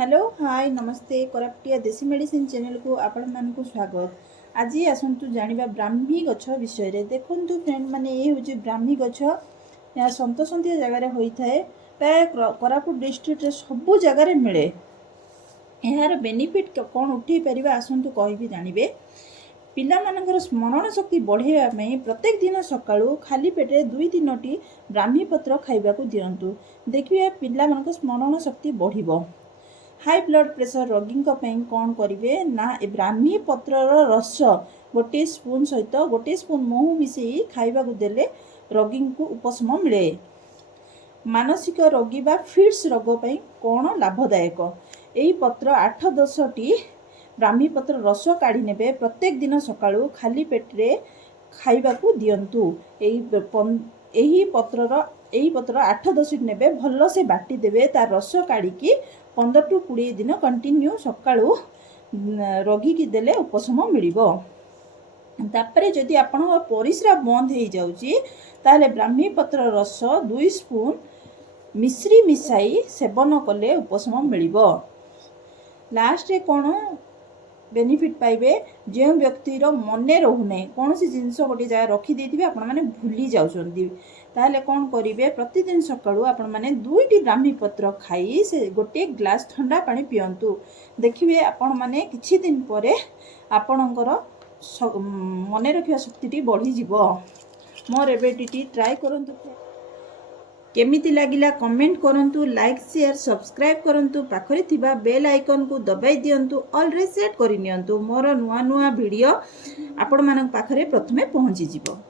Hello hi नमस्ते कोरापुटिया देसी medicine channel को आपण मानक स्वागत। आज आसतु जानिबा ब्राह्मी गछ विषय रे। देखंतु फ्रेंड माने ये होची ब्राह्मी गछ या सन्तसंतिया जगार होता है। प्राय कोरापुट डिस्ट्रिक्ट रे सब जगार मिले। यार बेनिफिट कौन उठे पार आसतु कहि जानिबे। पिलामानंकर स्मरण शक्ति बढ़ावा प्रत्येक दिन सकाळु खाली पेटे 2-3 ब्राह्मी पत्र खाइबाकू दियंतु। देखिए पिलामानंकर स्मरण शक्ति बढ़िबो। हाई ब्लड प्रेशर रोगी कौन करेंगे ना ब्राह्मी पत्र रस गोटे स्पून सहित गोटे स्पून महू मिसई खाइबा देले रोगी को उपशम मिले। मानसिक रोगी बा फिट्स रोग पई कौन लाभदायक। यही पत्र 8-10 टी ब्राह्मी पत्र रस काढ़ी नेबे। प्रत्येक दिन सकाळु खाली पेटरे खाइबाकू दियंतु। यही पत्र 8-10 नेबे भल से बाटी देबे। तार रस काढ़ी 15-20 दिन कंटिन्यू सकाळु रोगी की देले उपशम मिलिबो। तापरे जदि आपण परिश्रा बंद हो जाउची ताले ब्राह्मी पत्र रस 2 स्पून मिश्री मिसाई सेवन कले उपशम मिलिबो। लास्ट रे कोन बेनिफिट पाइबे जो व्यक्तिर मने रोहुने कौन सी जिनस गोटे जगह रखी देथिबे आपण माने भूली जाउछंती ताले कौन करिवे प्रतिदिन सकाळु आपण माने 2टी ब्राह्मी पत्र खाई से गोटे ग्लास ठंडा पानी पियंतु। देखिबे आपण माने किछि दिन परे आपणकर मने रखिया शक्ति बढ़ी जिवो। मोर एबेटिटी ट्राई करंतु। केमिति लागिला कमेंट करंतु। लाइक शेयर सब्सक्राइब करंतु। पाखरे थिबा बेल आइकन को दबाई दियंतु। ऑल रे सेट करि नियंतु। मोर नुआ नुआ वीडियो आपण मानक पाखरे प्रथमे पहुंची जिवो।